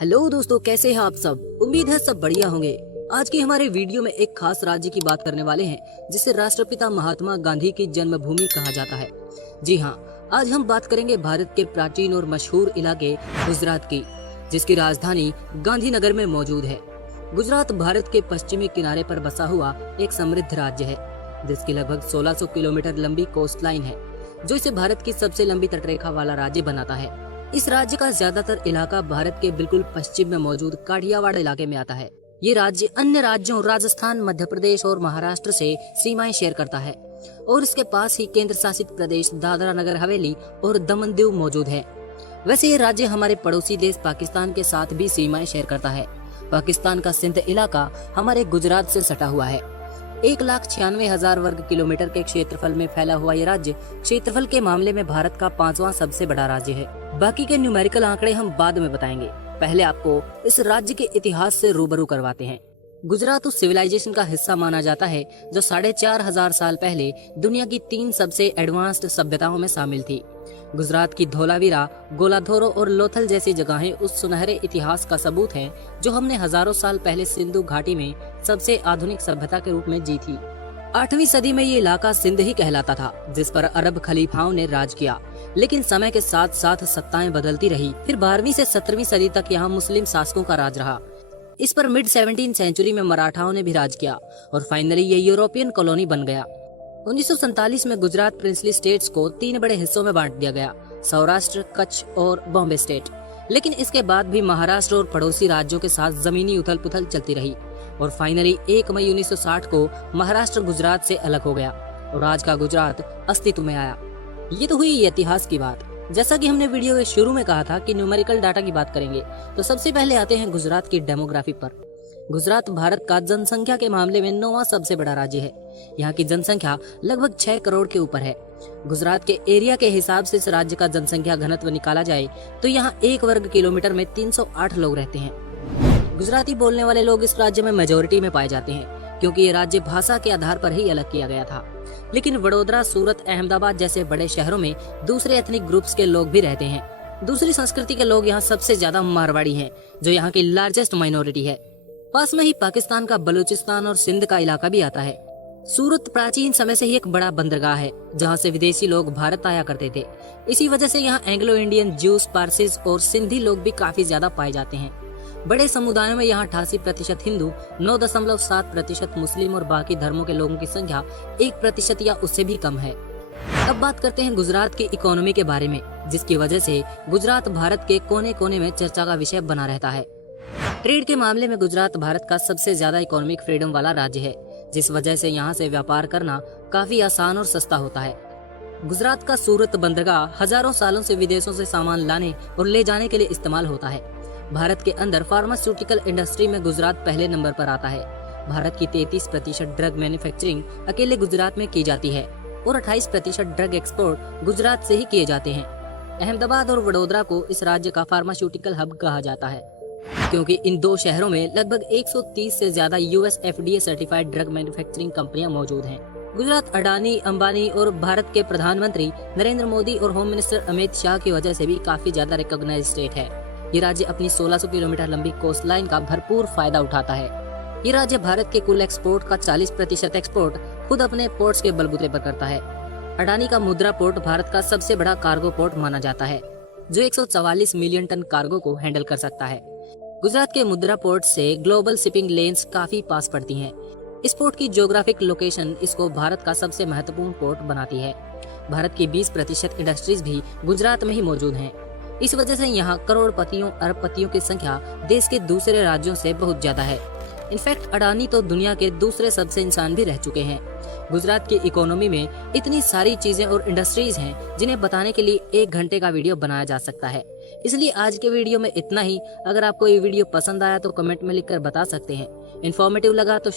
Hello दोस्तों, कैसे हैं आप सब। उम्मीद है सब बढ़िया होंगे। आज की हमारे वीडियो में एक खास राज्य की बात करने वाले हैं जिसे राष्ट्रपिता महात्मा गांधी की जन्मभूमि कहा जाता है। जी हाँ, आज हम बात करेंगे भारत के प्राचीन और मशहूर इलाके गुजरात की, जिसकी राजधानी गांधीनगर में मौजूद है। गुजरात भारत के पश्चिमी किनारे पर बसा हुआ एक समृद्ध राज्य है, जिसकी लगभग 1600 किलोमीटर लंबी कोस्ट लाइन है, जो इसे भारत की सबसे लंबी तटरेखा वाला राज्य बनाता है। इस राज्य का ज्यादातर इलाका भारत के बिल्कुल पश्चिम में मौजूद काठियावाड़ इलाके में आता है। ये राज्य अन्य राज्यों राजस्थान, मध्य प्रदेश और महाराष्ट्र से सीमाएं शेयर करता है और इसके पास ही केंद्र शासित प्रदेश दादरा नगर हवेली और दमन दीव मौजूद है। वैसे ये राज्य हमारे पड़ोसी देश पाकिस्तान के साथ भी सीमाएं शेयर करता है। पाकिस्तान का सिंध इलाका हमारे गुजरात से सटा हुआ है। 1,96,000 वर्ग किलोमीटर के क्षेत्रफल में फैला हुआ ये राज्य क्षेत्रफल के मामले में भारत का 5वां सबसे बड़ा राज्य है। बाकी के न्यूमेरिकल आंकड़े हम बाद में बताएंगे। पहले आपको इस राज्य के इतिहास से रूबरू करवाते हैं। गुजरात उस सिविलाइजेशन का हिस्सा माना जाता है जो 4,500 साल पहले दुनिया की 3 सबसे एडवांस्ड सभ्यताओं में शामिल थी। गुजरात की धोलावीरा, गोलाधोरो और लोथल जैसी जगहें उस सुनहरे इतिहास का सबूत हैं जो हमने हजारों साल पहले सिंधु घाटी में सबसे आधुनिक सभ्यता के रूप में जी थी। 8वीं सदी में ये इलाका सिंध ही कहलाता था, जिस पर अरब खलीफाओं ने राज किया। लेकिन समय के साथ साथ सत्ताएं बदलती रही। फिर 12वीं से 17वीं सदी तक यहाँ मुस्लिम शासकों का राज रहा। इस पर मिड 17th सेंचुरी में मराठाओं ने भी राज किया और फाइनली ये यूरोपियन कॉलोनी बन गया। 1947 में गुजरात प्रिंसली स्टेट्स को 3 बड़े हिस्सों में बांट दिया गया, सौराष्ट्र, कच्छ और बॉम्बे स्टेट। लेकिन इसके बाद भी महाराष्ट्र और पड़ोसी राज्यों के साथ जमीनी उथल पुथल चलती रही और फाइनली 1 मई 1960 को महाराष्ट्र गुजरात से अलग हो गया और आज का गुजरात अस्तित्व में आया। ये तो हुई इतिहास की बात। जैसा कि हमने वीडियो के शुरू में कहा था कि न्यूमेरिकल डाटा की बात करेंगे, तो सबसे पहले आते हैं गुजरात की डेमोग्राफी पर। गुजरात भारत का जनसंख्या के मामले में 9वां सबसे बड़ा राज्य है। यहाँ की जनसंख्या लगभग 6 करोड़ के ऊपर है। गुजरात के एरिया के हिसाब से इस राज्य का जनसंख्या घनत्व निकाला जाए तो यहाँ 1 वर्ग किलोमीटर में 308 लोग रहते हैं। गुजराती बोलने वाले लोग इस राज्य में मेजोरिटी में पाए जाते हैं, क्योंकि ये राज्य भाषा के आधार पर ही अलग किया गया था। लेकिन वडोदरा, सूरत, अहमदाबाद जैसे बड़े शहरों में दूसरे एथनिक ग्रुप्स के लोग भी रहते हैं। दूसरी संस्कृति के लोग यहाँ सबसे ज्यादा मारवाड़ी हैं, जो यहाँ की लार्जेस्ट माइनॉरिटी है। पास में ही पाकिस्तान का बलूचिस्तान और सिंध का इलाका भी आता है। सूरत प्राचीन समय से ही एक बड़ा बंदरगाह है, जहाँ से विदेशी लोग भारत आया करते थे। इसी वजह से यहाँ एंग्लो इंडियन, ज्यूस, पारसीज और सिंधी लोग भी काफी ज्यादा पाए जाते हैं। बड़े समुदायों में यहाँ 88% हिंदू, 9.7% मुस्लिम और बाकी धर्मों के लोगों की संख्या 1% या उससे भी कम है। अब बात करते हैं गुजरात की इकोनॉमी के बारे में, जिसकी वजह से गुजरात भारत के कोने कोने में चर्चा का विषय बना रहता है। ट्रेड के मामले में गुजरात भारत का सबसे ज्यादा इकोनॉमिक फ्रीडम वाला राज्य है, जिस वजह से यहाँ से व्यापार करना काफी आसान और सस्ता होता है। गुजरात का सूरत बंदरगाह हजारों सालों से विदेशों से सामान लाने और ले जाने के लिए इस्तेमाल होता है। भारत के अंदर फार्मास्यूटिकल इंडस्ट्री में गुजरात पहले नंबर पर आता है। भारत की 33% ड्रग मैन्युफैक्चरिंग अकेले गुजरात में की जाती है और 28% ड्रग एक्सपोर्ट गुजरात से ही किए जाते हैं। अहमदाबाद और वडोदरा को इस राज्य का फार्मास्यूटिकल हब कहा जाता है, क्योंकि इन 2 शहरों में लगभग 130 से ज्यादा US FDA certified drug manufacturing कंपनियां मौजूद हैं। गुजरात अडानी, अंबानी और भारत के प्रधानमंत्री नरेंद्र मोदी और होम मिनिस्टर अमित शाह की वजह से भी काफी ज्यादा रिकॉग्नाइज्ड स्टेट है। ये राज्य अपनी 1600 किलोमीटर लंबी कोस्ट लाइन का भरपूर फायदा उठाता है। ये राज्य भारत के कुल एक्सपोर्ट का 40% एक्सपोर्ट खुद अपने पोर्ट्स के बलबूते पर करता है। अडानी का मुद्रा पोर्ट भारत का सबसे बड़ा कार्गो पोर्ट माना जाता है, जो 144 मिलियन टन कार्गो को हैंडल कर सकता है। गुजरात के मुद्रा पोर्ट से ग्लोबल शिपिंग लेन्स काफी पास पड़ती हैं। इस पोर्ट की ज्योग्राफिक लोकेशन इसको भारत का सबसे महत्वपूर्ण पोर्ट बनाती है। भारत की 20% इंडस्ट्रीज भी गुजरात में ही मौजूद हैं। इस वजह से यहाँ करोड़पतियों, अरबपतियों की संख्या देश के दूसरे राज्यों से बहुत ज्यादा है। इनफैक्ट अडानी तो दुनिया के दूसरे सबसे इंसान भी रह चुके हैं। गुजरात की इकोनॉमी में इतनी सारी चीजें और इंडस्ट्रीज हैं जिन्हें बताने के लिए 1 घंटे का वीडियो बनाया जा सकता है। इसलिए आज के वीडियो में इतना ही। अगर आपको ये वीडियो पसंद आया तो कमेंट में लिखकर बता सकते हैं। इन्फॉर्मेटिव लगा तो